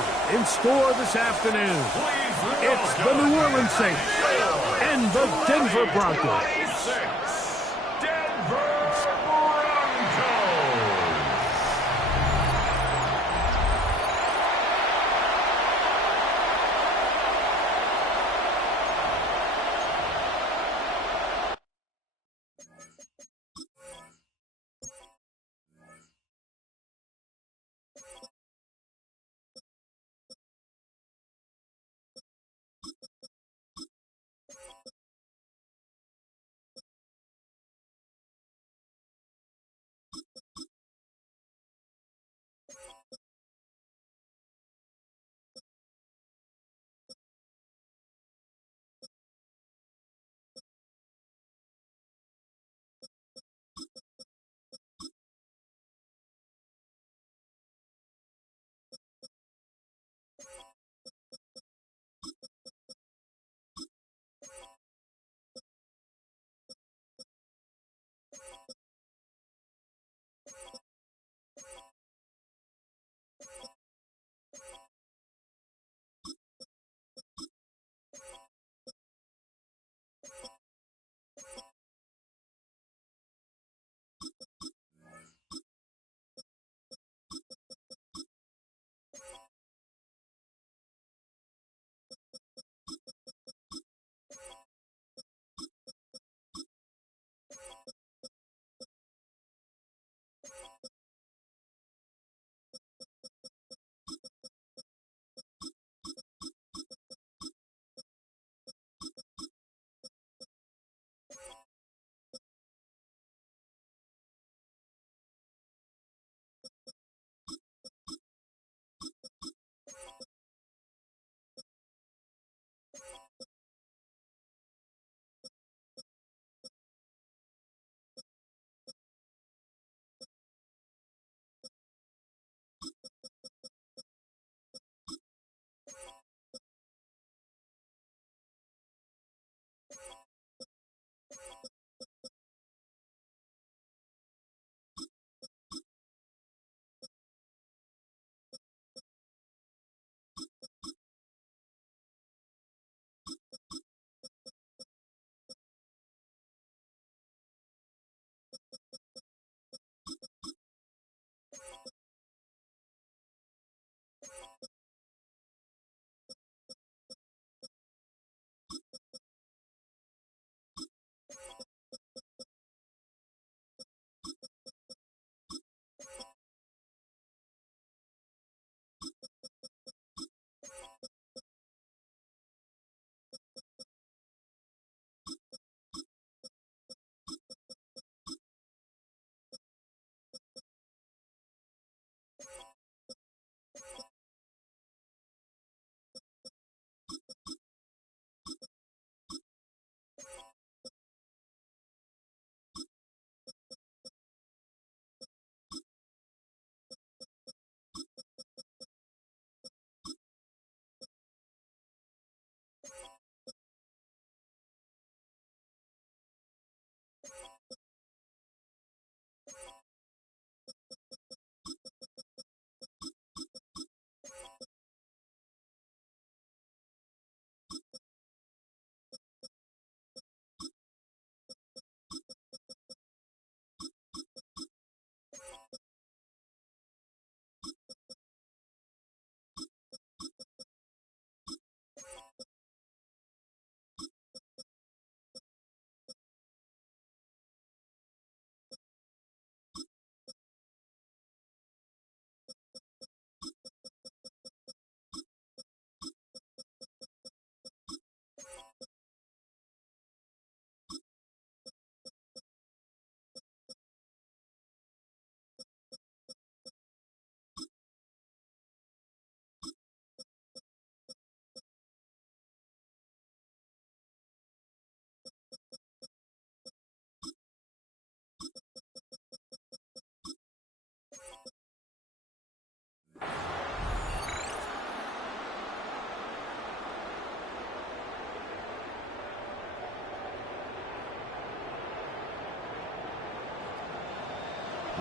show in store this afternoon. It's the New Orleans Saints and the Denver Broncos.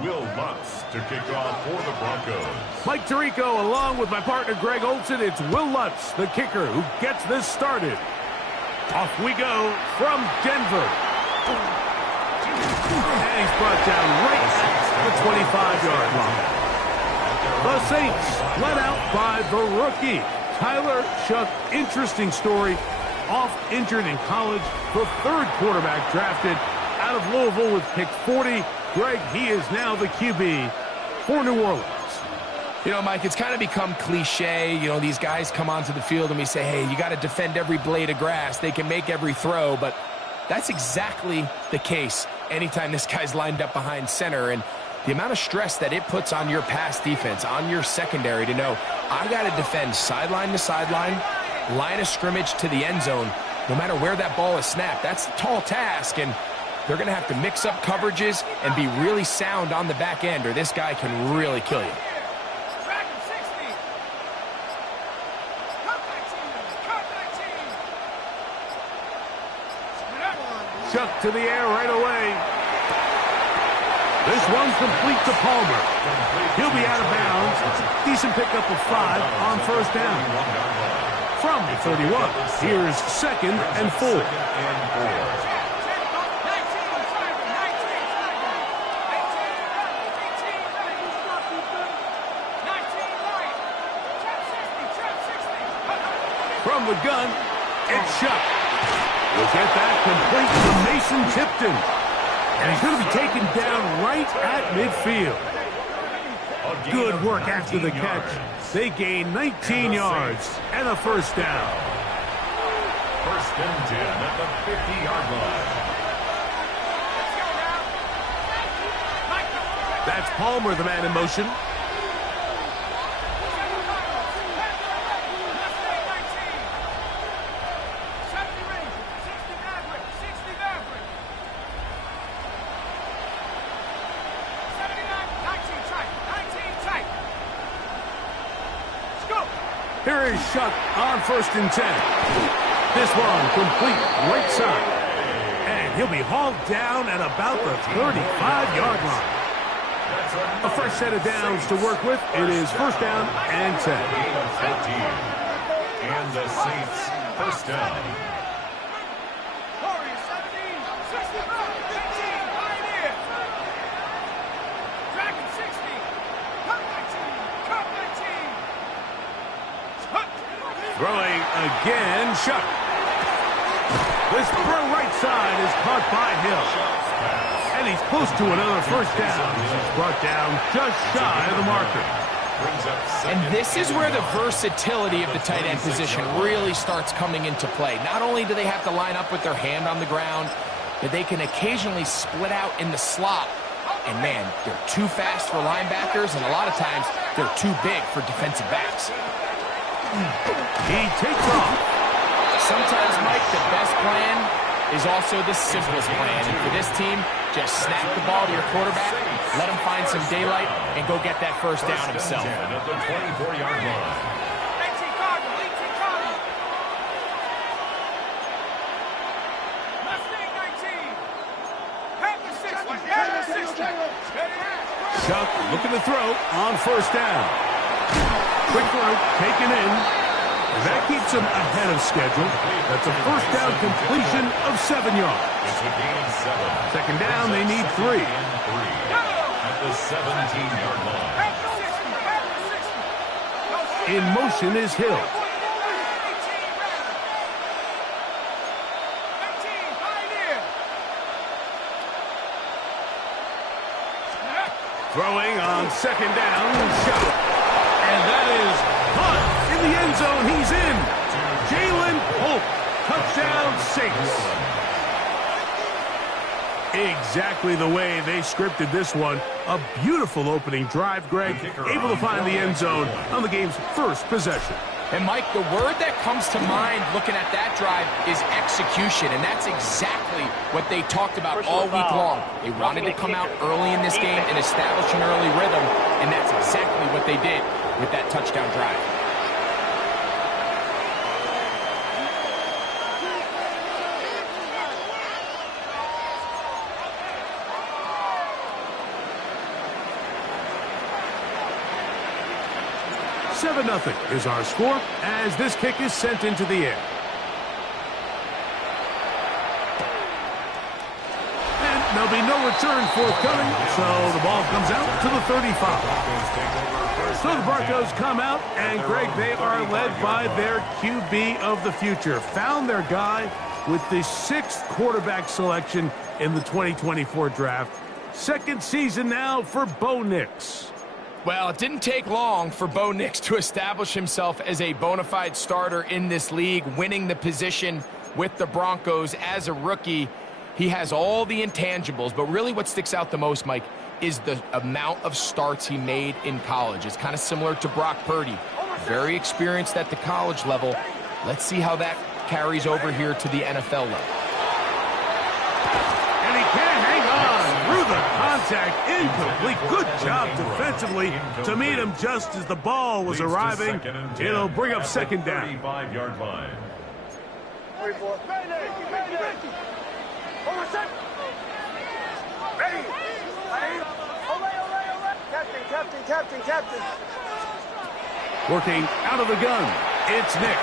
Will Lutz to kick off for the Broncos. Mike Tirico along with my partner Greg Olson. It's Will Lutz, the kicker, who gets this started. Off we go from Denver. And he's brought down right at the 25-yard line. The Saints led out by the rookie, Tyler Shough. Interesting story. Off injured in college, the third quarterback drafted out of Louisville with pick 40. Greg, he is now the QB for New Orleans. You know, Mike, it's kind of become cliche. You know, these guys come onto the field and we say, hey, you got to defend every blade of grass. They can make every throw, but that's exactly the case anytime this guy's lined up behind center. And the amount of stress that it puts on your pass defense, on your secondary to know, I got to defend sideline to sideline, line of scrimmage to the end zone, no matter where that ball is snapped. That's a tall task, and they're going to have to mix up coverages and be really sound on the back end, or this guy can really kill you. Shough to the air right away. This one's complete to Palmer. He'll be out of bounds. Decent pickup of 5 on first down. From the 31, here's 2nd and 4. From the gun, it's Shough. We'll get that complete to Mason Tipton. And he's going to be taken down right at midfield. Good work after the catch. They gain 19 yards and a first down. 1st and 10 at the 50-yard line. That's Palmer, the man in motion. Here is Shough on 1st and 10. This one complete right side. And he'll be hauled down at about the 35-yard line. A fresh set of downs to work with. It is 1st down and 10. And the Saints, 1st down. Throwing again, Shough. This throw right side is caught by Hill. And he's close to another first down. He's brought down just shy of the marker. And this is where the versatility of the tight end position really starts coming into play. Not only do they have to line up with their hand on the ground, but they can occasionally split out in the slot. And man, they're too fast for linebackers, and a lot of times they're too big for defensive backs. He takes off. Sometimes, Mike, the best plan is also the simplest plan. And for this team, just snap the ball to your quarterback, let him find some daylight, and go get that first down himself. At the 24-yard line. Shough looking to throw on 1st down. Quick throw taken in. That keeps him ahead of schedule. That's a 1st down completion of 7 yards. 2nd down, they need 3. At the 17-yard line. In motion is Hill. Throwing on 2nd down, Shough. And that is caught in the end zone. He's in. Jalen Polk, touchdown Saints. Exactly the way they scripted this one. A beautiful opening drive, Greg. Able to find the end zone on the game's first possession. And, Mike, the word that comes to mind looking at that drive is execution, and that's exactly what they talked about all week long. They wanted to come out early in this game and establish an early rhythm, and that's exactly what they did with that touchdown drive. 7-0 is our score as this kick is sent into the air. And there'll be no return forthcoming, so the ball comes out to the 35. So the Broncos come out, and Greg, they are led by their QB of the future. Found their guy with the 6th quarterback selection in the 2024 draft. Second season now for Bo Nix. Well, it didn't take long for Bo Nix to establish himself as a bona fide starter in this league, winning the position with the Broncos as a rookie. He has all the intangibles, but really what sticks out the most, Mike, is the amount of starts he made in college. It's kind of similar to Brock Purdy. Very experienced at the college level. Let's see how that carries over here to the NFL level. And he can't hang on through the contact. Incomplete. Good job defensively to meet him just as the ball was arriving. It'll bring up second down. 35-yard line. Captain. Working out of the gun. It's Nix.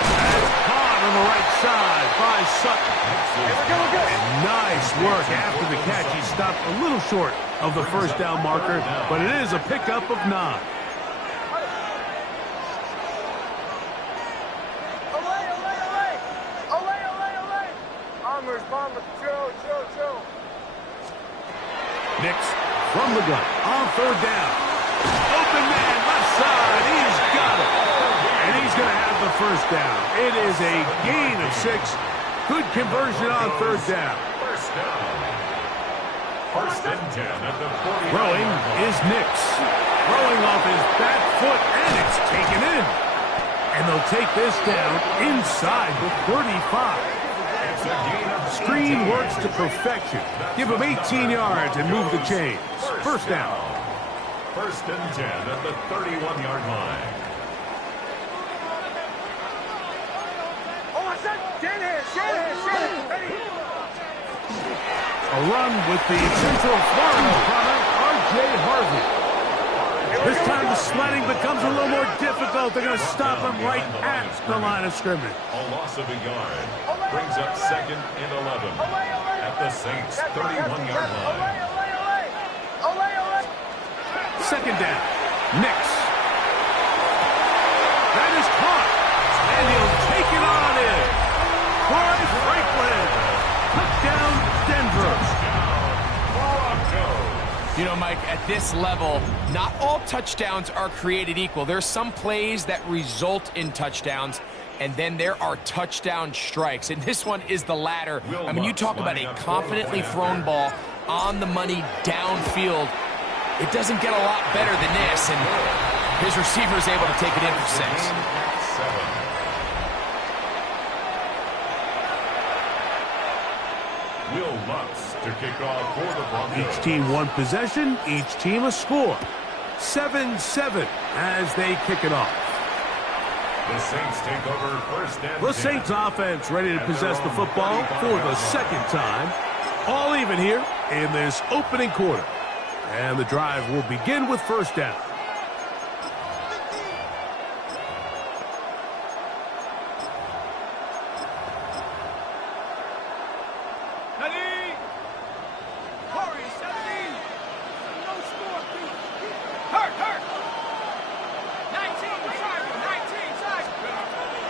That's caught on the right side by Sutton. And nice work after the catch. He stopped a little short of the first down marker, but it is a pickup of 9. Bombers, chill. Nix from the gun on third down. Open man, left side. He's got it. And he's going to have the first down. It is a gain of 6. Good conversion on third down. First down. First and 10 at the 40. Throwing is Nix. Throwing off his back foot, and it's taken in. And they'll take this down inside the 35. Screen works to perfection. Give him 18 yards and move the chains. First down. First and 10 at the 31-yard line. A run with the Central Florida product, R.J. Harvey. This time the sliding becomes a little more difficult. They're going to stop him right at the line of scrimmage. A loss of a yard. Brings up second and 11 at the Saints' 31-yard line. Second down. Nix. That is caught. And he'll take it on in. Troy Franklin. Touchdown, Denver. You know, Mike, at this level, not all touchdowns are created equal. There's some plays that result in touchdowns, and then there are touchdown strikes. And this one is the latter. I mean, you talk about a confidently thrown ball on the money downfield. It doesn't get a lot better than this, and his receiver is able to take it in for 6. Will Lutz to kick off for the Broncos. Each team one possession, each team a score. 7-7 as they kick it off. The Saints take over first and 10. The Saints offense ready to possess the football for the second time. All even here in this opening quarter. And the drive will begin with first down.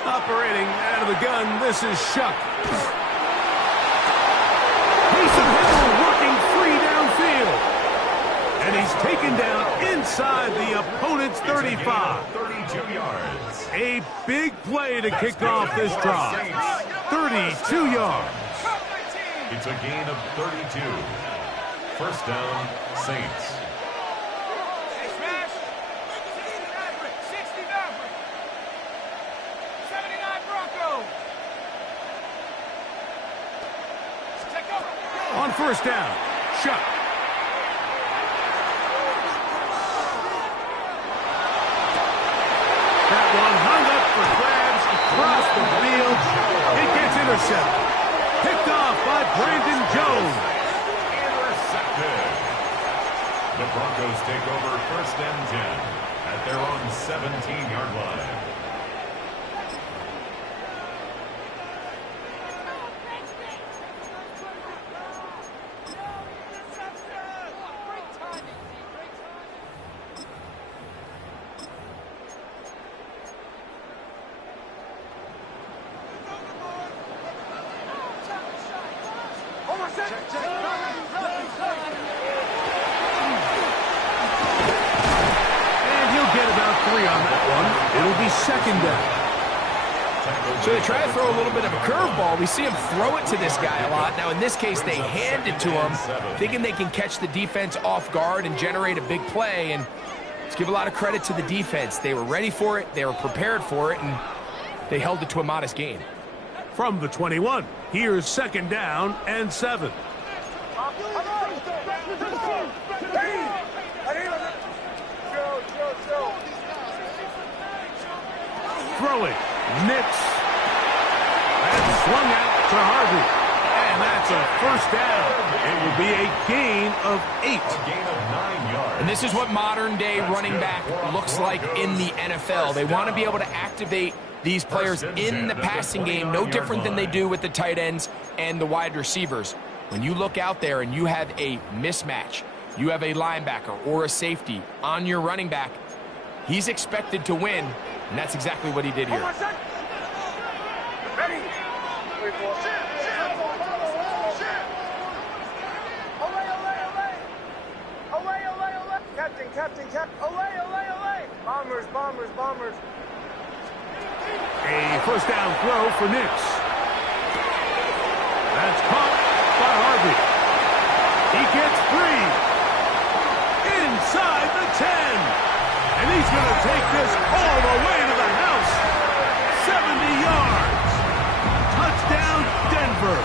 Operating out of the gun, this is Shuck. Taysom Hill working free downfield. And he's taken down inside the opponent's 35. 32 yards. A big play to kick off this drive. 32 yards. It's a gain of 32. First down, Saints. On first down, Shuck. That one hung up for grabs across the field. It gets intercepted. Picked off by Brandon Jones. Intercepted. The Broncos take over first and 10 at their own 17-yard line. Second down. So they try to throw a little bit of a curveball. We see him throw it to this guy a lot. Now, in this case, they hand it to him, thinking they can catch the defense off guard and generate a big play. And let's give a lot of credit to the defense. They were ready for it, they were prepared for it, and they held it to a modest gain. From the 21, here's second down and 7. Throwing, Nix. That's swung out to Harvey. And that's a first down. It will be a gain of 8. A gain of 9 yards. And this is what modern-day running back looks like in the NFL. They want to be able to activate these players in the passing game, no different than they do with the tight ends and the wide receivers. When you look out there and you have a mismatch, you have a linebacker or a safety on your running back, he's expected to win. And that's exactly what he did here. Ready? Captain. Away. Bombers. A first down throw for Nix. That's caught by Harvey. He gets 3. Inside the 10. And he's going to take this all the way to the house. 70 yards. Touchdown, Denver.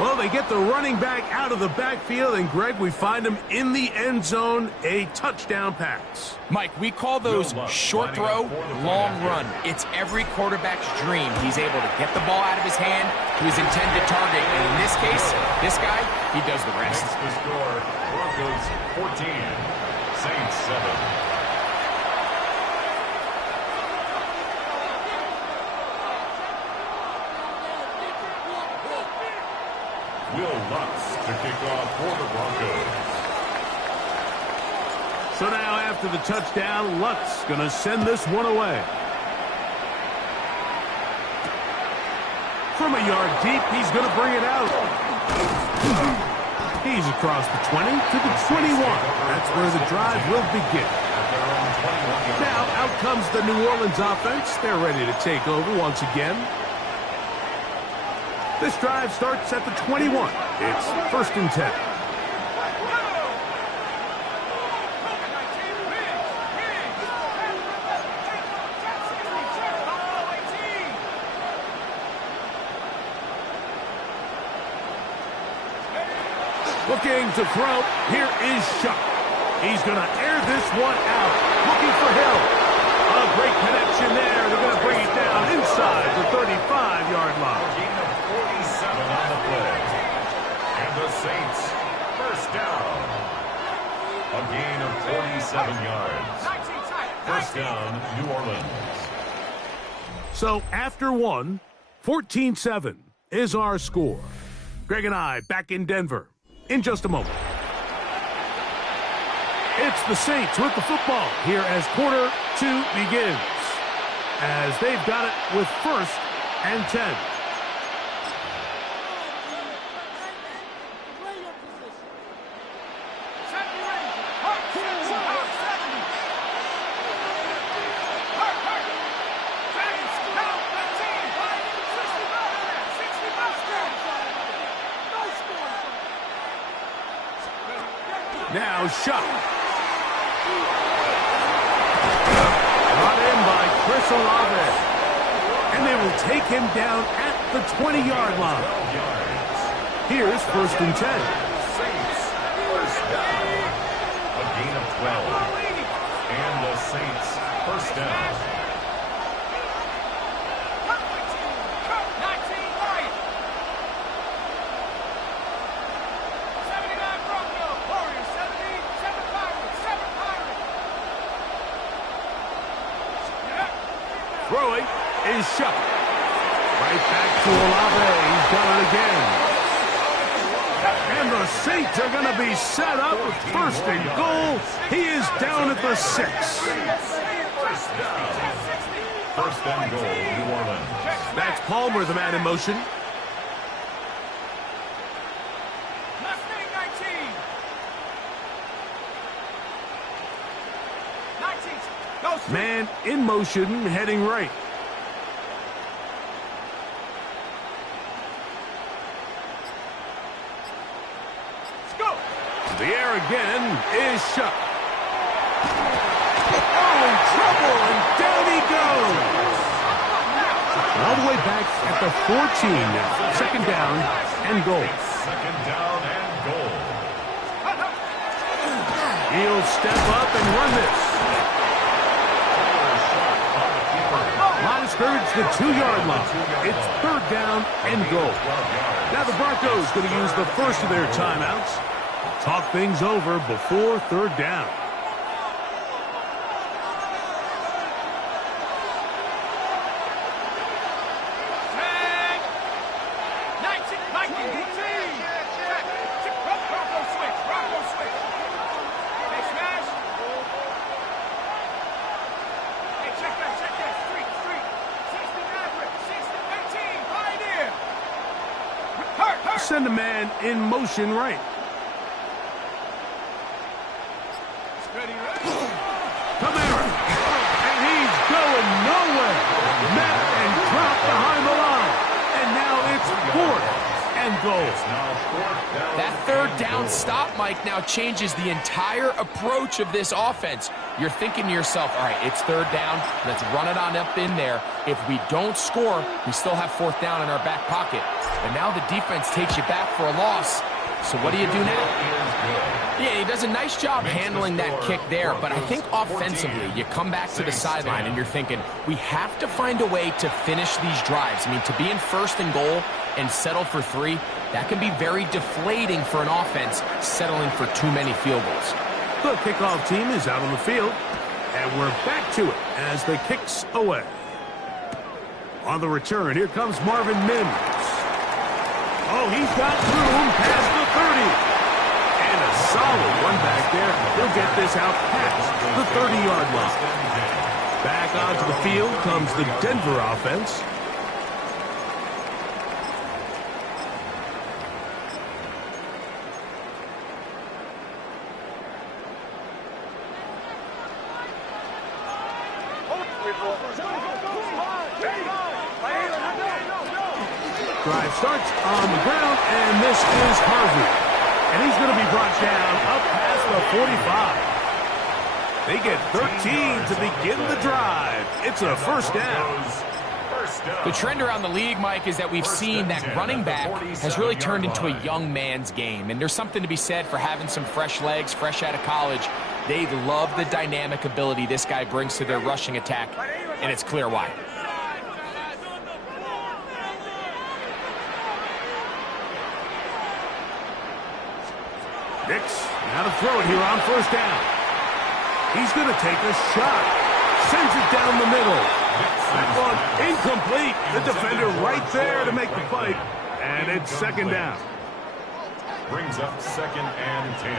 Well, they get the running back out of the backfield, and, Greg, we find him in the end zone, a touchdown pass. Mike, we call those short throw, long run. It's every quarterback's dream. He's able to get the ball out of his hand to his intended target. And in this case, this guy, he does the rest. Makes the score, Broncos 14, Saints 7. Will Lutz to kick off for the Broncos. So now after the touchdown, Lutz going to send this one away. From a yard deep, he's going to bring it out. He's across the 20 to the 21. That's where the drive will begin. Now out comes the New Orleans offense. They're ready to take over once again. This drive starts at the 21. It's 1st and 10. Looking to throw. Here is Shuck. He's going to air this one out. Looking for Hill. A great connection there. They're going to bring it down inside the 35-yard line. On the play. And the Saints, first down. A gain of 47 yards. First down, New Orleans. So after 1, 14-7 is our score. Greg and I back in Denver in just a moment. It's the Saints with the football here as quarter 2 begins. As they've got it with 1st and 10. Now Shuck. Brought in by Chris Olave. And they will take him down at the 20-yard line. Here's 1st and 10. Saints, first down. A gain of 12. And the Saints, first down. Throwing is Shuck. Right back to Olave. He's got it again. And the Saints are going to be set up with first and goal. He is down at the 6. First and goal, New Orleans. That's Palmer, the man in motion. Man in motion, heading right. Let's go. The air again is Shuck. Oh, in trouble, and down he goes. All the way back at the 14 now. Second down and goal. Second down and goal. He'll step up and run this. Line of scrimmage, the 2-yard line. It's third down and goal. Now the Broncos going to use the first of their timeouts. Talk things over before third down. Send a man in motion right. Kamara. And he's going nowhere. Met and dropped behind the line. And now it's fourth and goal. That third down stop, Mike, now changes the entire approach of this offense. You're thinking to yourself, all right, it's third down. Let's run it on up in there. If we don't score, we still have fourth down in our back pocket. But now the defense takes you back for a loss. So what do you do now? Yeah, he does a nice job handling that kick there, but I think offensively, you come back to the sideline and you're thinking, we have to find a way to finish these drives. I mean, to be in first and goal and settle for 3, that can be very deflating for an offense settling for too many field goals. The kickoff team is out on the field, and we're back to it as the kick's away. On the return, here comes Marvin Mims. Oh, he's got room past the 30. And a solid one back there. He'll get this out past the 30-yard line. Back onto the field comes the Denver offense. Drive starts on the ground, and this is Harvey. And he's going to be brought down up past the 45. They get 13 to begin the drive. It's a first down. The trend around the league, Mike, is that we've seen that running back has really turned into a young man's game. And there's something to be said for having some fresh legs, fresh out of college. They love the dynamic ability this guy brings to their rushing attack, and it's clear why. Nix, now to throw it here on first down. He's going to take a shot. Sends it down the middle. That one incomplete. The defender right there to make the fight. And it's second down. Brings up second and 10.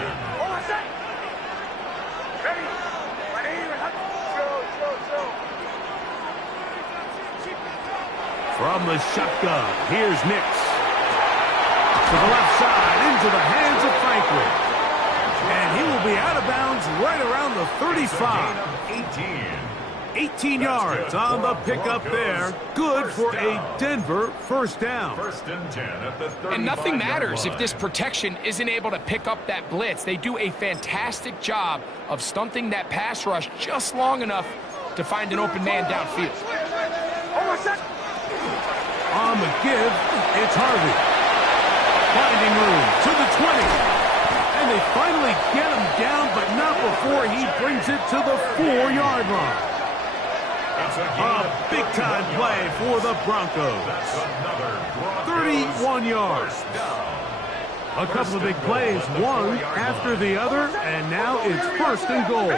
From the shotgun, here's Nix. To the left side, into the hands of Franklin. And he will be out of bounds right around the 35. 18 yards on the pickup there. Good for a Denver first down. First and 10 at the 35. And nothing matters if this protection isn't able to pick up that blitz. They do a fantastic job of stunting that pass rush just long enough to find an open man downfield. On the give, it's Harvey. Finding room to the 20. And they finally get him down, but not before he brings it to the 4-yard line. A big-time play for the Broncos. 31 yards. A couple of big plays, one after the other, and now it's first and goal.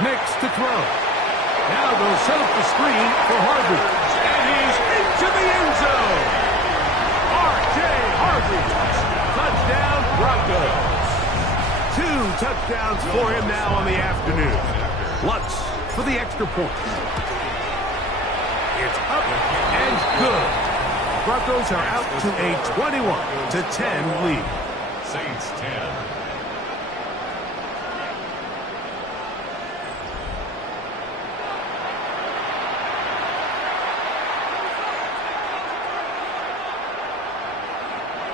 Nix to throw. Now they'll set up the screen for Harvey. And he's into the end zone. R.J. Harvey. Touchdown, Broncos. 2 touchdowns for him now on the afternoon. Lutz for the extra point. It's up and good. Broncos are out to a 21-10 lead. Saints 10.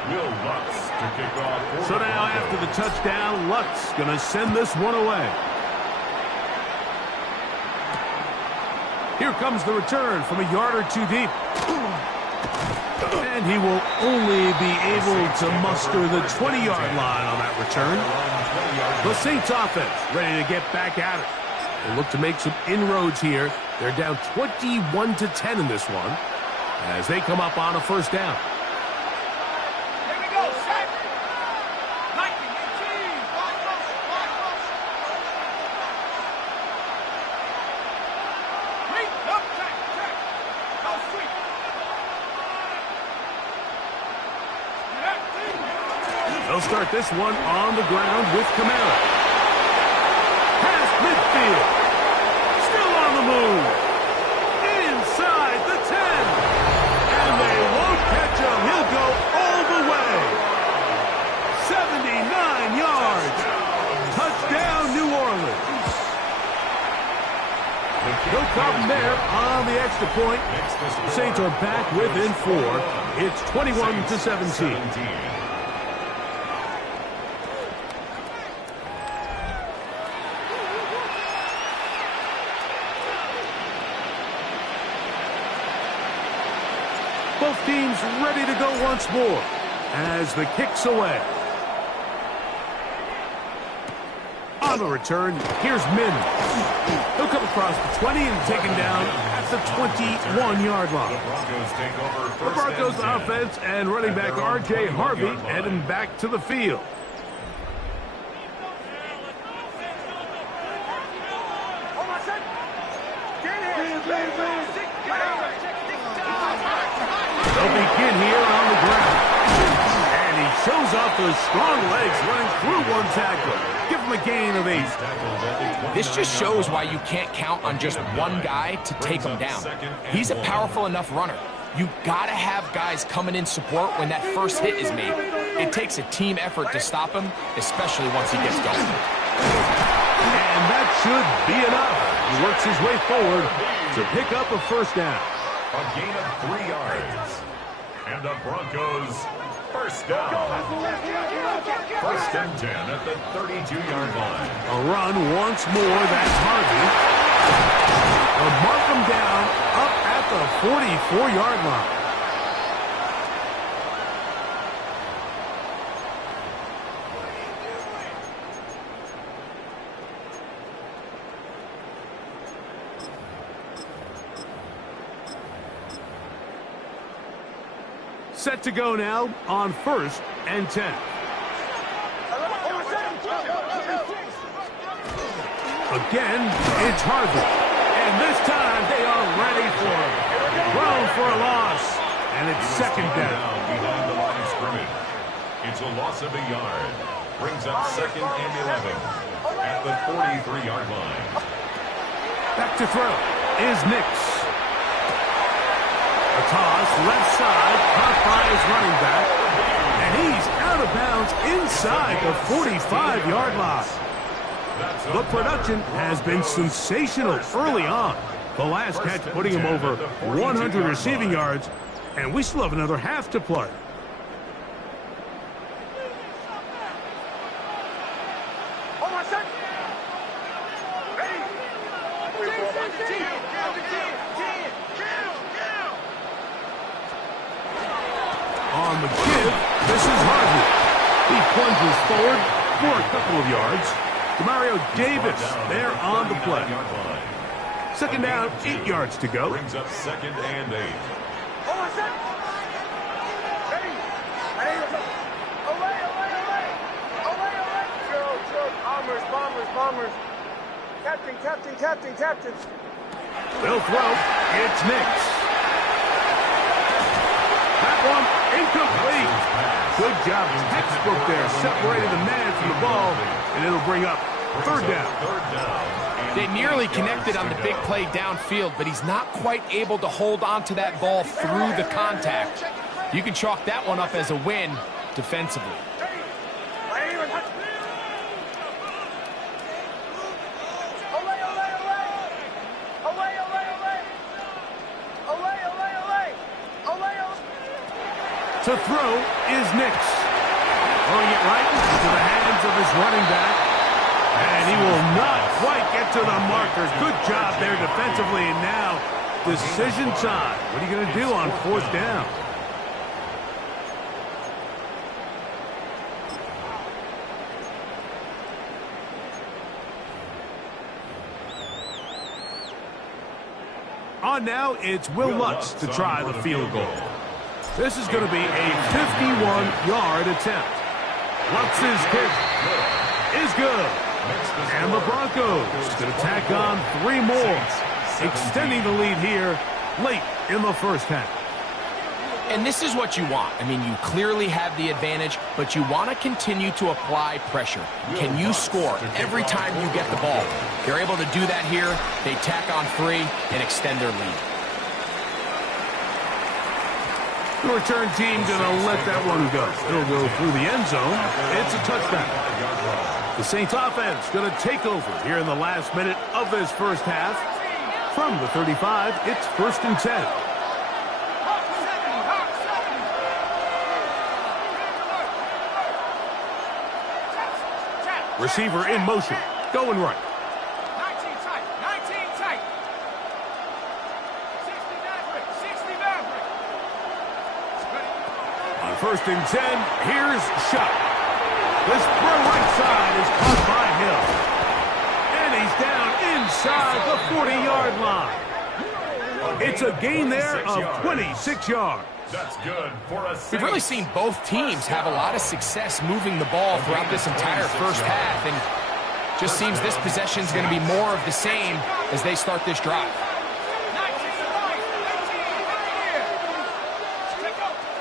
Will Lutz to kick off. So now after the touchdown, Lutz going to send this one away. Here comes the return from a yard or 2 deep. And he will only be able to muster the 20-yard line on that return. The Saints offense ready to get back at it. They look to make some inroads here. They're down 21-10 in this one as they come up on a first down. They'll start this one on the ground with Kamara. Past midfield. Still on the move. Inside the 10. And they won't catch him. He'll go all the way. 79 yards. Touchdown, New Orleans. No problem there on the extra point. The Saints are back within 4. It's 21-17. Both teams ready to go once more as the kick's away. On the return, here's Min. He'll come across the 20 and taken down at the 21-yard line. The Broncos offense and running back R.J. Harvey heading back to the field. They'll begin here on the ground. And he shows off those strong legs running through one tackle. Give him a gain of 8. This just shows why you can't count on just one guy to take him down. He's a powerful enough runner. You gotta have guys coming in support when that first hit is made. It takes a team effort to stop him, especially once he gets going. And that should be enough. He works his way forward to pick up a first down. A gain of 3 yards. And the Broncos first down. First and 10 at the 32-yard line. A run once more. That's Harvey. They'll mark him down up at the 44-yard line. Set to go now on 1st and 10. Again, it's Harvey. And this time they are ready for him. Thrown for a loss. And it's second down. Behind the line of scrimmage. It's a loss of a yard. Brings up 2nd and 11 at the 43-yard line. Back to throw is Nix. A toss, left side, caught by his running back. And he's out of bounds inside the 45-yard line. The production has been sensational early on. The last catch putting him over 100 receiving yards. And we still have another half to play. On the give, this is Harvey. He plunges forward for a couple of yards. Demario Davis there on the play. Second down, 8 yards to go. Brings up 2nd and 8. Captain. They'll throw. It's Nix. That one incomplete. Good job. Textbook there. Separated the man from the ball, and it'll bring up third down. They nearly connected on the big play downfield, but he's not quite able to hold on to that ball through the contact. You can chalk that one up as a win defensively. To throw is Nix. Throwing it right into the hands of his running back. And he will not quite get to the markers. Good job there defensively. And now, decision time. What are you going to do on fourth down? On now, it's Will Lutz to try the field goal. This is going to be a 51-yard attempt. Lutz's kick is good. And the Broncos going to tack on 3 more, extending the lead here late in the first half. And this is what you want. I mean, you clearly have the advantage, but you want to continue to apply pressure. Can you score every time you get the ball? They're able to do that here. They tack on 3 and extend their lead. The return team going to let that one go. It'll go through the end zone. It's a touchdown. The Saints offense going to take over here in the last minute of this first half. From the 35, it's 1st and 10. Receiver in motion. Going right. 19 tight. 60 Maverick. On 1st and 10, here's Shuck. This throw right side is caught by Hill. And he's down inside the 40-yard line. It's a gain there of 26 yards. That's good for a We've really seen both teams have a lot of success moving the ball throughout this entire first half, and just seems this possession is going to be more of the same as they start this drive.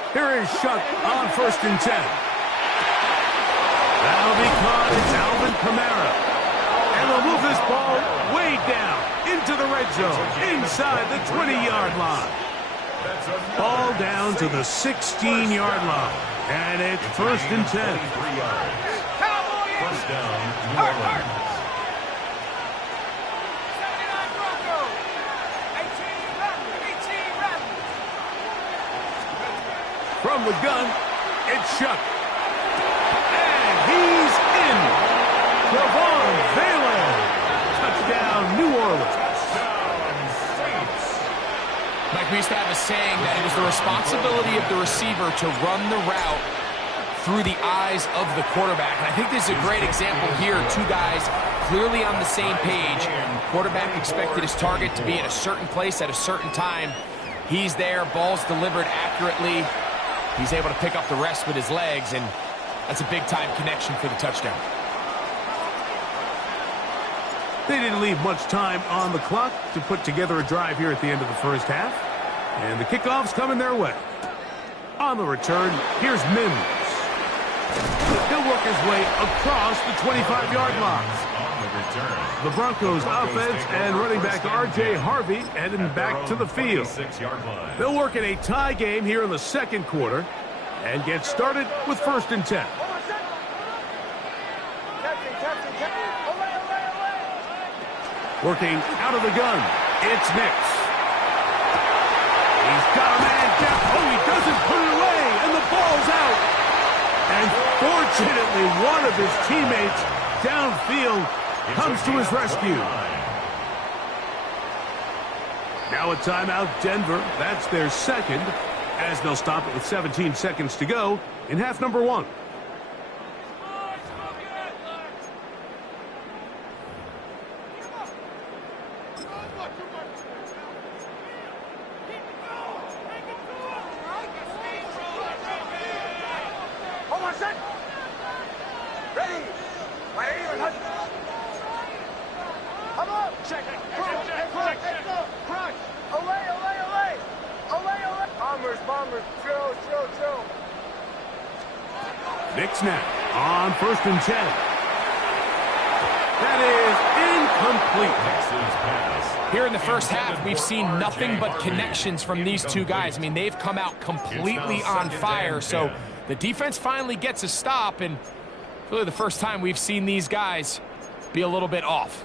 Here is Shuck on 1st and 10. That'll be caught. It's Alvin Kamara. And they'll move this ball way down into the red zone, inside the 20-yard line. Ball down to the 16-yard line. And it's 1st and 10. First down, New Orleans. From the gun, it's Shuck. And he's in. Javon Valen. Touchdown, New Orleans. Mike, we used to have a saying that it was the responsibility of the receiver to run the route through the eyes of the quarterback. And I think this is a great example here. 2 guys clearly on the same page. Quarterback expected his target to be in a certain place at a certain time. He's there, ball's delivered accurately. He's able to pick up the rest with his legs, and that's a big-time connection for the touchdown. They didn't leave much time on the clock to put together a drive here at the end of the first half. And the kickoff's coming their way. On the return, here's Mims. He'll work his way across the 25-yard line. The Broncos offense and running back R.J. Harvey heading back to the field. They'll work in a tie game here in the second quarter and get started with 1st and 10. Working out of the gun, it's Nix. He's got a man down. Oh, he doesn't put it away, and the ball's out. And fortunately, one of his teammates downfield comes to his rescue. Now a timeout, Denver. That's their second, as they'll stop it with 17 seconds to go in half number 1. I'm up. Check. Crunch. Away. Bombers. Drill. Nick snap on 1st and 10. That is incomplete. Nix's pass. Here in the first half, we've seen nothing but connections from these two guys. I mean, they've come out completely on fire, so the defense finally gets a stop, and really the first time we've seen these guys be a little bit off.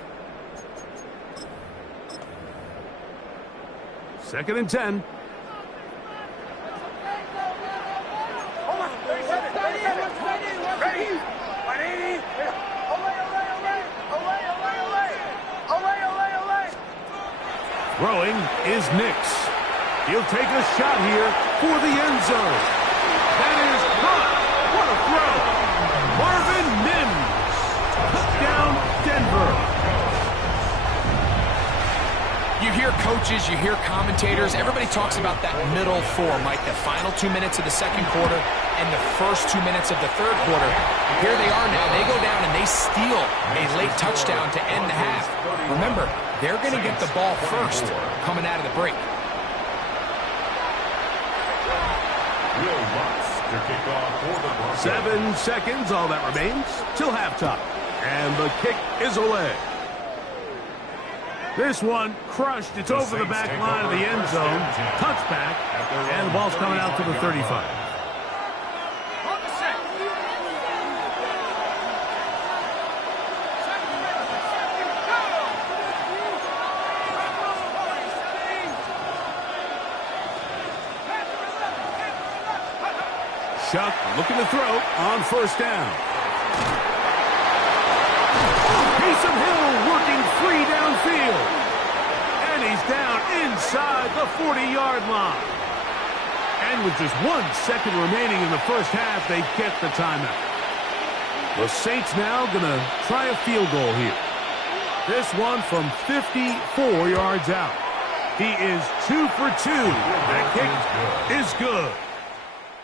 2nd and 10. Throwing is Nix. He'll take a shot here for the end zone. That is caught. What a throw. Marvin Mims. Touchdown, Denver. You hear coaches, you hear commentators, everybody talks about that middle four, Mike, the final 2 minutes of the second quarter and the first 2 minutes of the third quarter. Here they are now. They go down and they steal a late touchdown to end the half. Remember, they're going to get the ball first coming out of the break. Will Lutz to kick off for the Broncos. 7 seconds, all that remains, till halftime. And the kick is away. This one crushed. It's over the back line of the end zone. Touchback, and the ball's coming out to the 35. Chuck looking to throw on 1st down. Taysom Hill working free downfield. And he's down inside the 40-yard line. And with just 1 second remaining in the first half, they get the timeout. The Saints now going to try a field goal here. This one from 54 yards out. He is 2 for 2. That kick is good.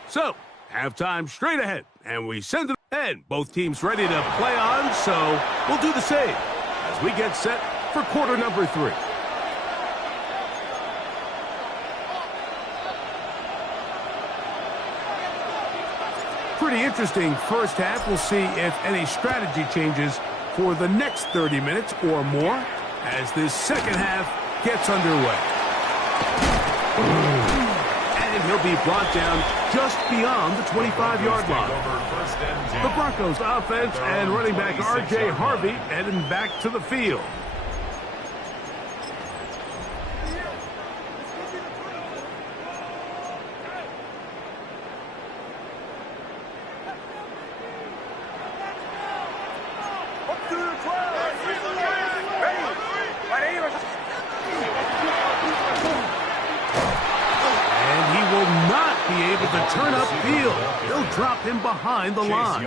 So, halftime straight ahead, and we send it ahead. Both teams ready to play on, so we'll do the same as we get set for quarter number 3. Pretty interesting first half. We'll see if any strategy changes for the next 30 minutes or more as this second half gets underway. And he'll be brought down just beyond the 25-yard line. The Broncos offense and running back R.J. Harvey heading back to the field. Turn up field. They'll drop him behind the line.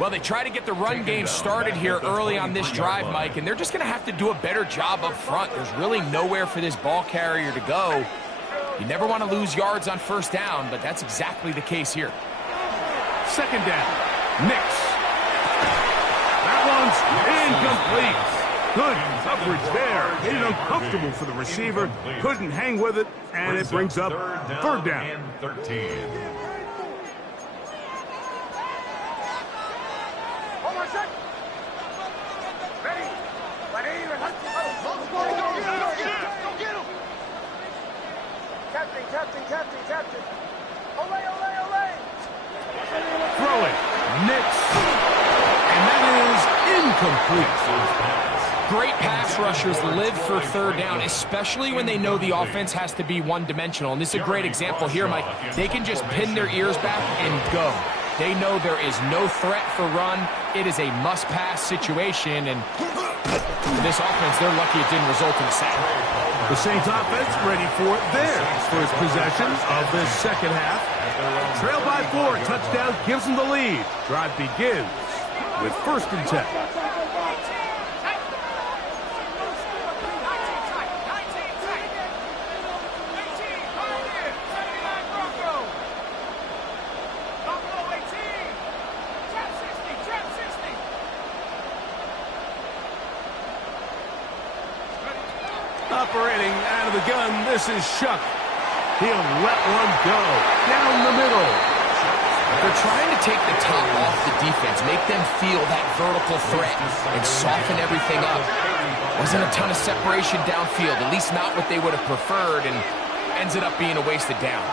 Well, they try to get the run game started here early on this drive, Mike, and they're just going to have to do a better job up front. There's really nowhere for this ball carrier to go. You never want to lose yards on 1st down, but that's exactly the case here. 2nd down. Nix. That one's incomplete. Good coverage there. Made it uncomfortable for the receiver. Couldn't hang with it, and it brings up 3rd down. And 13. Captain. Olay. Throwing. Nix. And that is incomplete. Great pass rushers live for 3rd down, especially when they know the offense has to be one-dimensional. And this is a great example here, Mike. They can just pin their ears back and go. They know there is no threat for run. It is a must-pass situation, and for this offense, they're lucky it didn't result in a sack. The Saints offense ready for their first possession of this second half. Trail by 4, touchdown gives them the lead. Drive begins with 1st and 10. Operating out of the gun, this is Shuck. He'll let one go down the middle. They're trying to take the top off the defense, make them feel that vertical threat, and soften everything up. Wasn't a ton of separation downfield, at least not what they would have preferred, and ends it up being a wasted down.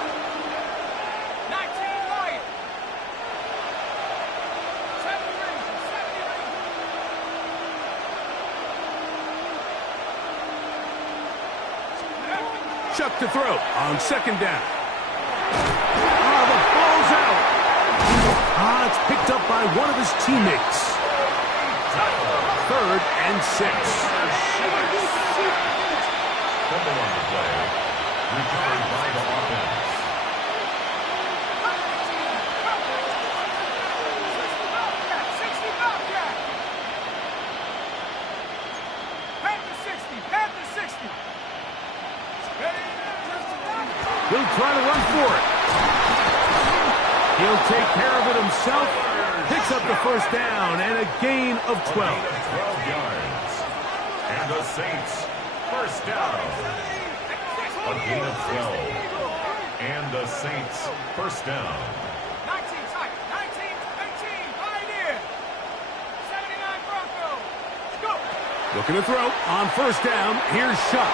Chuck to throw on second down. Oh, the ball's out. It's picked up by one of his teammates. 3rd and 6. Fumble on the play. Recovered by the offense. He'll try to run for it. He'll take care of it himself. Picks up the first down and a gain of 12. A gain of 12 yards. And the Saints, first down. A gain of 12. And the Saints, first down. 19, 18, Pioneer. 79 Broncos. Go. Looking to throw on first down. Here's Shuck.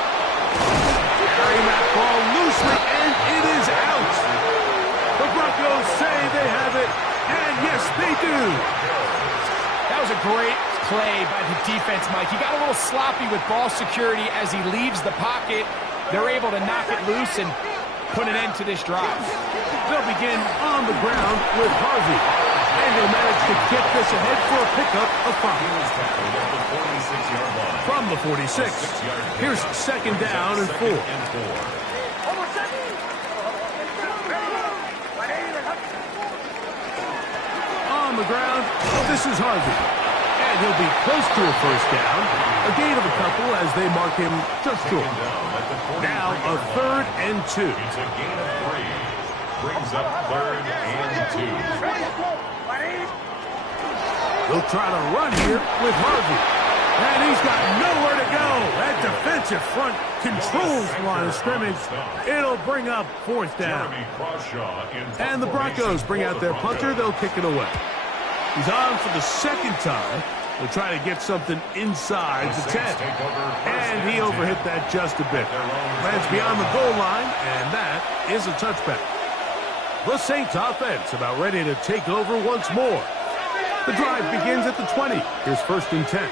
Carrying that ball loosely, and it is out. The Broncos say they have it, and yes, they do. That was a great play by the defense, Mike. He got a little sloppy with ball security as he leaves the pocket. They're able to knock it loose and put an end to this drive. They'll begin on the ground with Harvey, and they'll manage to get this ahead for a pickup of 5. From the 46, here's second down and 4. On the ground, this is Harvey. And he'll be close to a first down. A gain of a couple as they mark him just short. Now a 3rd and 2. It's a gain of 3. Brings up 3rd and 2. He'll try to run here with Harvey. And he's got nowhere to go. That defensive front controls the line of scrimmage. It'll bring up 4th down. And the Broncos bring out their punter. They'll kick it away. He's on for the second time. They'll try to get something inside the 10. And he overhit that just a bit. Lands beyond the goal line, and that is a touchback. The Saints offense about ready to take over once more. The drive begins at the 20. Here's 1st and 10.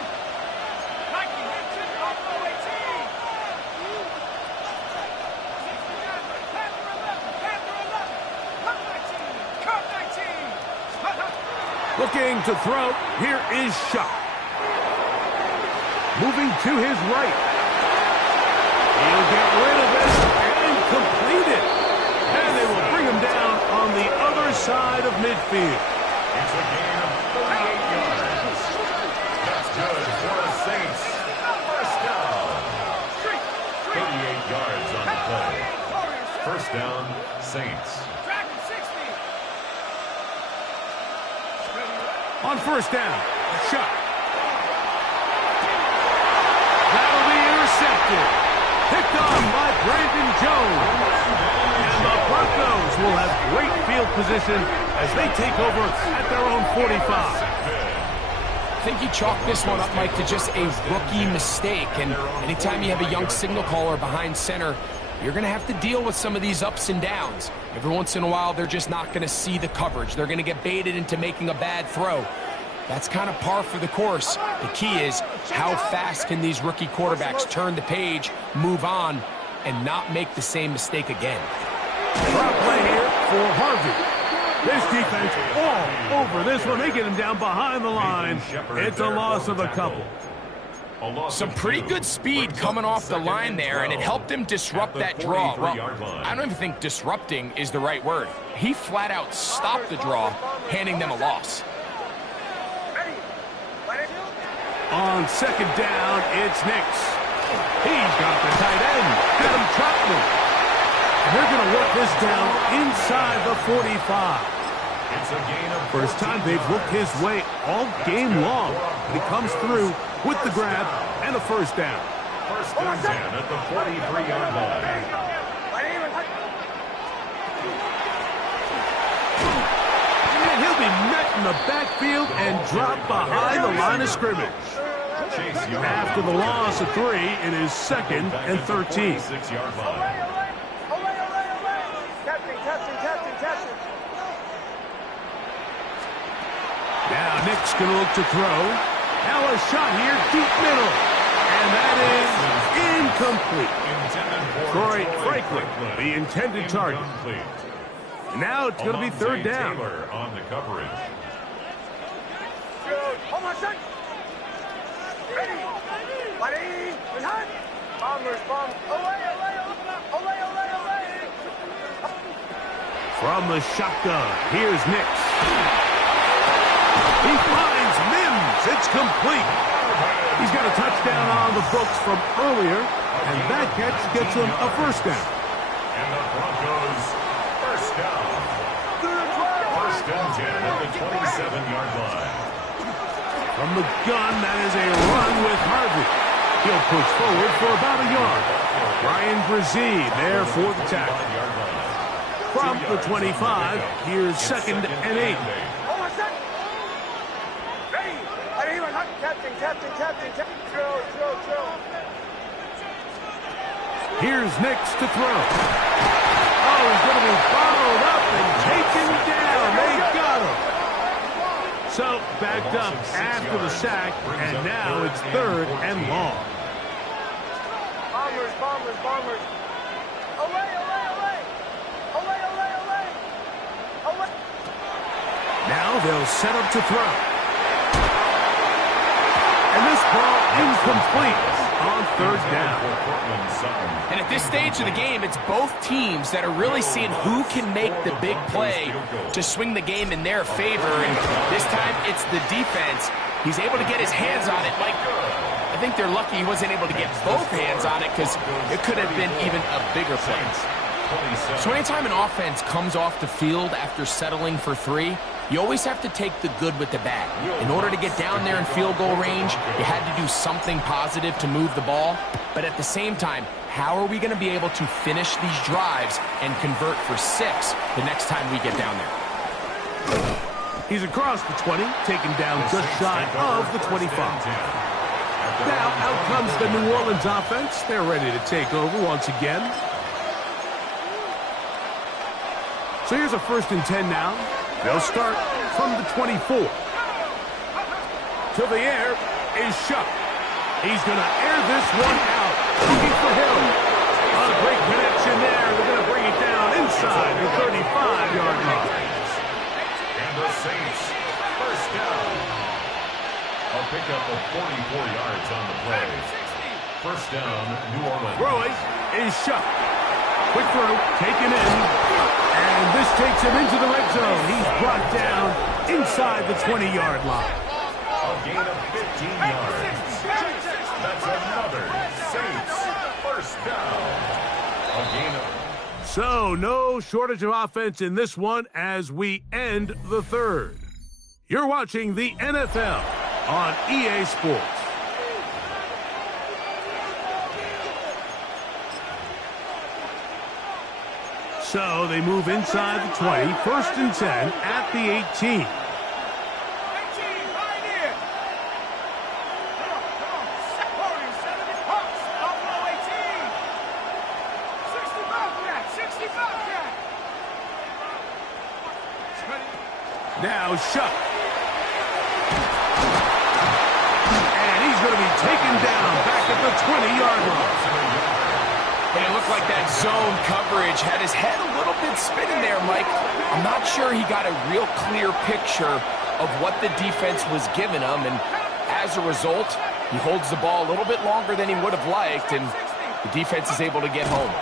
Looking to throw. Here is Shuck. Moving to his right. He'll get rid of it and complete it. And they will bring him down on the other side of midfield. It's a gain of 38 yards. That's good for the Saints. First down. 38 yards on the play. First down, Saints. On first down, Shuck. That'll be intercepted. Picked on by Brandon Jones. And the Broncos will have great field position as they take over at their own 45. I think you chalk this one up, Mike, to just a rookie mistake. And anytime you have a young signal caller behind center, you're going to have to deal with some of these ups and downs. Every once in a while, they're just not going to see the coverage. They're going to get baited into making a bad throw. That's kind of par for the course. The key is how fast can these rookie quarterbacks turn the page, move on, and not make the same mistake again. Drop play here for Harvey. This defense all over this one. They get him down behind the line. It's a loss of a couple. Some pretty good speed coming off the line there, and it helped him disrupt that draw. Well, I don't even think disrupting is the right word. He flat out stopped the draw, handing them a loss. On second down, it's Nix. He's got the tight end, Adam Troutman. They're going to work this down inside the 45. It's a gain of First time they've looked his way all game long. He comes through with the grab and a first down. First and 10 at the 43-yard line. And he'll be met in the backfield and dropped behind the line of scrimmage. After the loss of 3, it is 2nd and 13. 6-yard line. Now Nick's going to look to throw. Now a shot here, deep middle. And that is incomplete. Troy Franklin, the intended target. Now it's going to be 3rd down. Taylor on the coverage. From the shotgun, here's Nix. He finds Mims. It's complete. He's got a touchdown on the books from earlier, and that catch gets him a 1st down. And the Broncos, 1st down. 1st and 10 at the 27-yard line. From the gun, that is a run with Harvey. He'll push forward for about a yard. Ryan Brzee there for the tackle. From the 25, here's 2nd and 8. Here's Nix to throw. Oh, he's going to be followed up and taken down. They got him. So, backed up after the sack, and now it's 3rd and long. Bombers. Now they'll set up to throw. And this ball incomplete on 3rd down. And at this stage of the game, it's both teams that are really seeing who can make the big play to swing the game in their favor. And this time, it's the defense. He's able to get his hands on it. Like, I think they're lucky he wasn't able to get both hands on it because it could have been even a bigger play. So anytime an offense comes off the field after settling for 3, you always have to take the good with the bad. In order to get down there in field goal range, you had to do something positive to move the ball. But at the same time, how are we going to be able to finish these drives and convert for 6 the next time we get down there? He's across the 20, taken down just shy of the 25. Now out comes the New Orleans offense. They're ready to take over once again. So here's a 1st and 10 now. They'll start from the 24. To the air is Shuck. He's going to air this one out. Looking for Hill. A great connection there. They're going to bring it down inside the 35-yard line. And the Saints, 1st down. A pickup of 44 yards on the play. 1st down, New Orleans. Throwing is Shuck. Quick throw, taken in. And this takes him into the red zone. He's brought down inside the 20-yard line. A gain of 15 yards. That's another Saints 1st down. A gain of... So, no shortage of offense in this one as we end the 3rd. You're watching the NFL on EA Sports. So they move inside the 20, 1st and 10 at the 18. 18, right here. Come on. 70 pucks. Buffalo 18. 65 back. Now Shuck. And he's going to be taken down back at the 20-yard line. And it looked like that zone coverage had his head a little bit spinning there, Mike. I'm not sure he got a real clear picture of what the defense was giving him, and as a result, he holds the ball a little bit longer than he would have liked, and the defense is able to get home.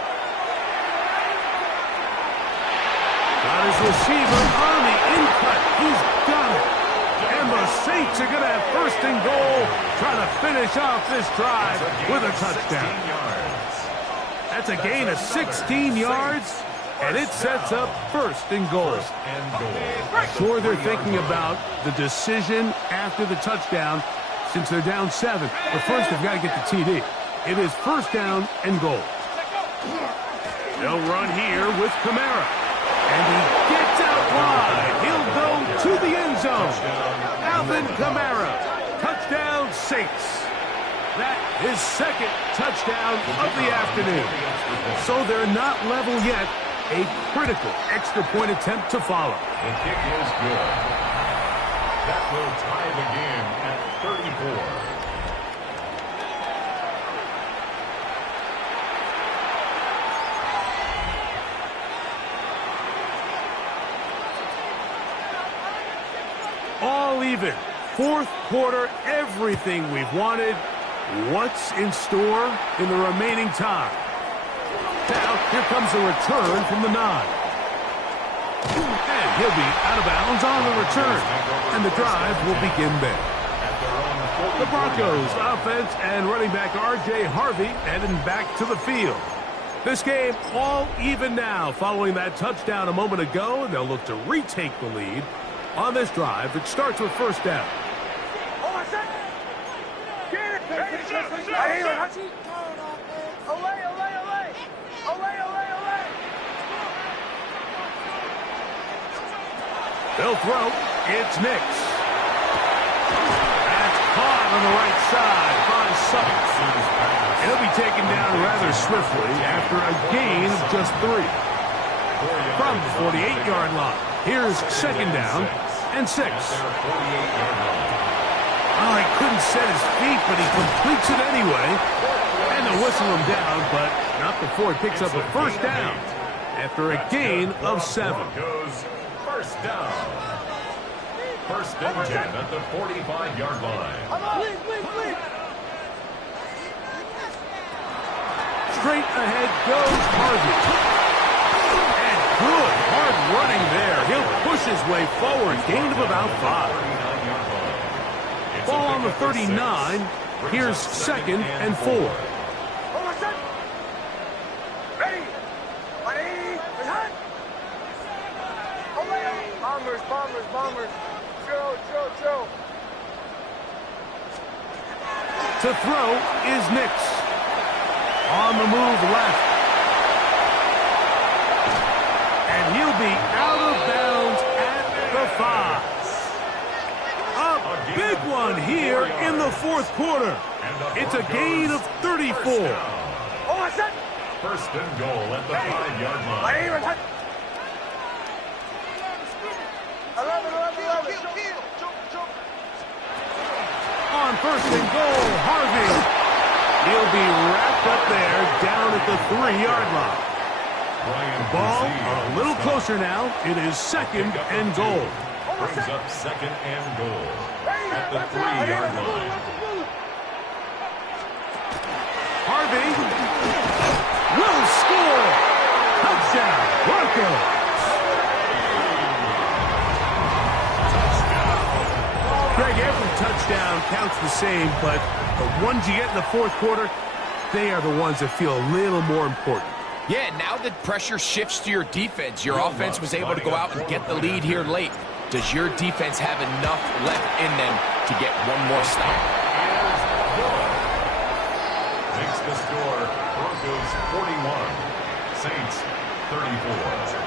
Got his receiver on the in-cut. He's got it. And the Saints are going to have 1st and goal, trying to finish off this drive with a touchdown. That's a gain of 16 yards, and it sets up 1st and goal. Sure, they're thinking about the decision after the touchdown since they're down 7. But first, they've got to get the TD. It is first down and goal. They'll run here with Kamara. And he gets out wide. He'll go to the end zone. Alvin Kamara. Touchdown, Saints. That is second touchdown of the afternoon. So they're not level yet. A critical extra point attempt to follow. The kick is good. That will tie the game at 34. All even. Fourth quarter, everything we've wanted. What's in store in the remaining time? Now, here comes a return from the 9. And he'll be out of bounds on the return. And the drive will begin there. The Broncos offense and running back R.J. Harvey heading back to the field. This game all even now following that touchdown a moment ago. And they'll look to retake the lead on this drive that starts with first down. They'll throw. It's Nix. That's caught on the right side by Sutton. He'll be taken down rather swiftly after a gain of just 3. From the 48-yard line. Here's second down and 6. Oh, he couldn't set his feet, but he completes it anyway. And they'll whistle him down, but not before he picks up a first down after a gain of 7. First down. First and 10 at the 45-yard line. Straight ahead goes Harvey. And good hard running there. He'll push his way forward. Gain of about 5. Ball on the 39. Here's second and 4. Bombers. Joe. To throw is Nix. On the move left. And he'll be out of bounds at the 5. A big one here in the fourth quarter. It's a gain of 34. First and goal at the 5-yard line. On first and goal, Harvey. He'll be wrapped up there down at the 3-yard line. The ball a little closer now. It is second and goal. Brings up second and goal at the 3-yard line. Harvey will score. Touchdown, Broncos. Greg, every touchdown counts the same, but the ones you get in the fourth quarter, they are the ones that feel a little more important. Yeah, now that pressure shifts to your defense, your offense was able to go out and get the lead here late. Does your defense have enough left in them to get one more stop? Makes the score Broncos 41, Saints 34.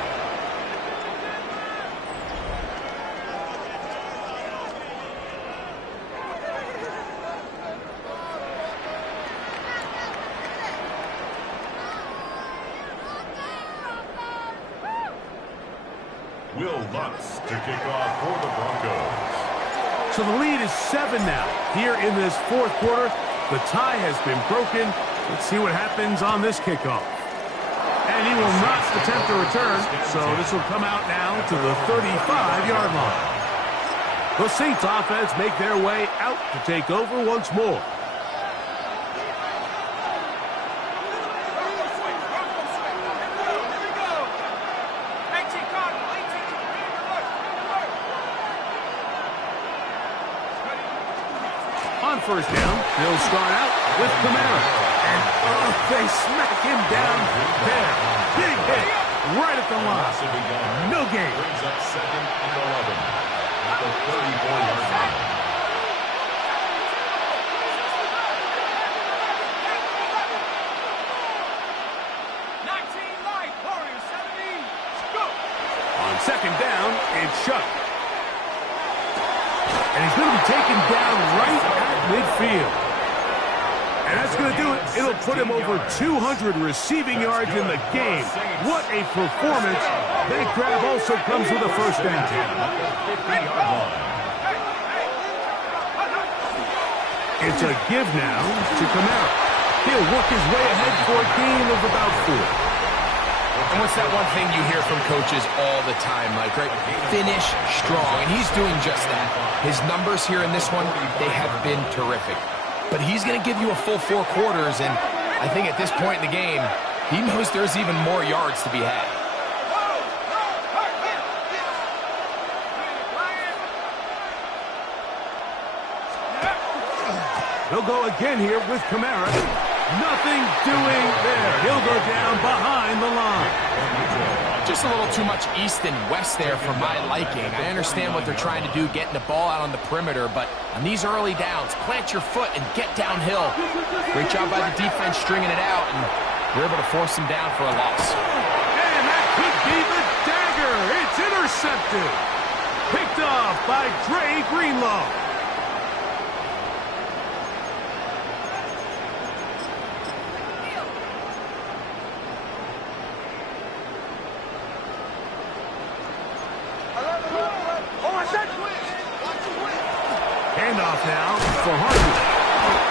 Will Lutz to kick off for the Broncos. So the lead is 7 now. Here in this fourth quarter, the tie has been broken. Let's see what happens on this kickoff. And he will not attempt a return, so this will come out now to the 35-yard line. The Saints offense make their way out to take over once more. On first down, they'll start out with Kamara. And they smack him down there. Big hit right at the line. No gain. Brings up second and 11 at the 34-yard line. And he's going to be taken down right at midfield. And that's going to do it. It'll put him over 200 receiving yards in the game. What a performance. That grab also comes with a first down. It's a give now to Kamara. He'll work his way ahead for a gain of about 4. And what's that one thing you hear from coaches all the time, Mike, right? Finish strong, and he's doing just that. His numbers here in this one, they have been terrific. But he's going to give you a full 4 quarters, and I think at this point in the game, he knows there's even more yards to be had. He'll go again here with Kamara. Nothing doing there. He'll go down behind the line. Just a little too much east and west there for my liking. I understand what they're trying to do, getting the ball out on the perimeter, but on these early downs, plant your foot and get downhill. Great job by the defense stringing it out, and we're able to force them down for a loss. And that could be the dagger. It's intercepted. Picked off by Dre Greenlaw. Handoff now for Harvey.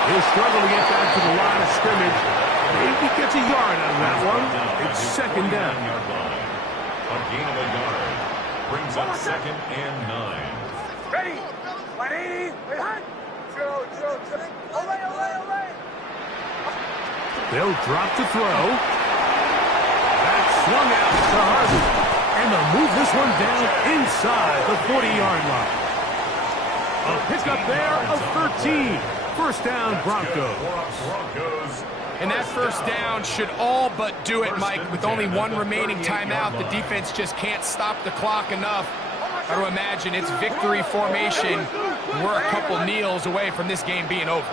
He'll struggle to get back to the line of scrimmage. Maybe gets a yard out of that one. It's second down. A gain of a yard brings up 2nd and 9. Ready? 180. They'll drop to throw. That's swung out to Harvey. And they'll move this one down inside the 40-yard line. A pickup there of 13. First down, Broncos. And that first down should all but do it, Mike. With only 1 remaining timeout, the defense just can't stop the clock enough. Got to imagine it's victory formation. We're a couple kneels away from this game being over.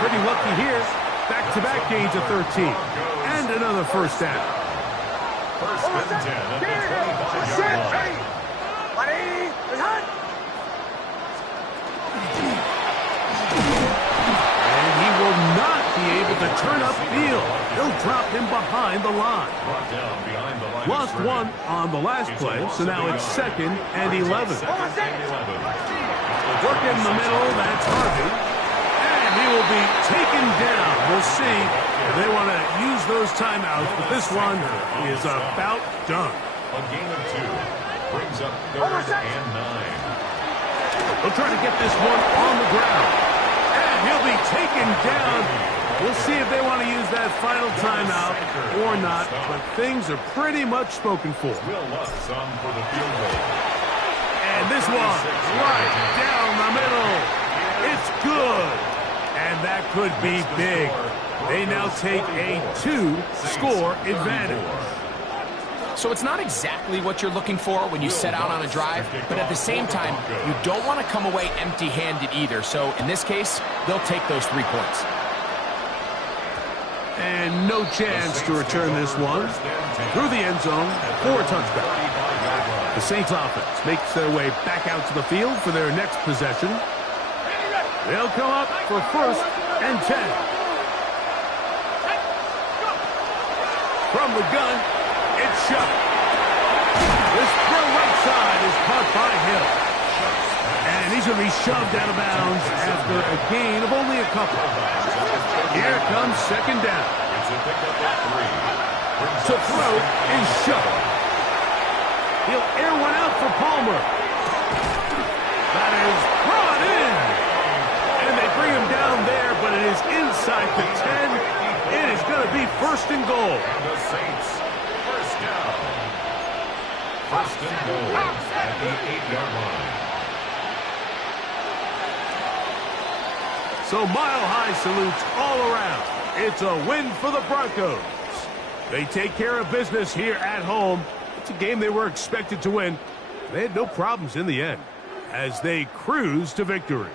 Pretty lucky here. Back-to-back gains of 13. And another first down. First and 10 at the 25-yard line. And he will not be able to turn upfield. They'll drop him behind the line. Lost 1 on the last play, so now it's 2nd and 11. Working in the middle, that's Harvey. He will be taken down. We'll see if they want to use those timeouts, but this one is about done. A gain of 2 brings up 3rd and 9. They'll try to get this one on the ground. And he'll be taken down. We'll see if they want to use that final timeout or not, but things are pretty much spoken for. Will Lutz on for the field goal. And this one right down the middle. It's good. And that could be big. They now take a 2-score advantage. So it's not exactly what you're looking for when you set out on a drive, but at the same time, you don't want to come away empty-handed either. So in this case, they'll take those 3 points. And no chance to return this one through the end zone for a touchdown. The Saints offense makes their way back out to the field for their next possession. They'll come up for 1st and 10. From the gun, it's shot. This throw right side is caught by Hill. And he's going to be shoved out of bounds after a gain of only a couple. Here comes 2nd down. To throw is shoved. He'll air one out for Palmer. That is brought in. And they bring him down there, but it is inside the 10. It is going to be 1st and goal. And the Saints, first down. 1st and goal at the 8-yard line. So mile-high salutes all around. It's a win for the Broncos. They take care of business here at home. It's a game they were expected to win. They had no problems in the end as they cruise to victory.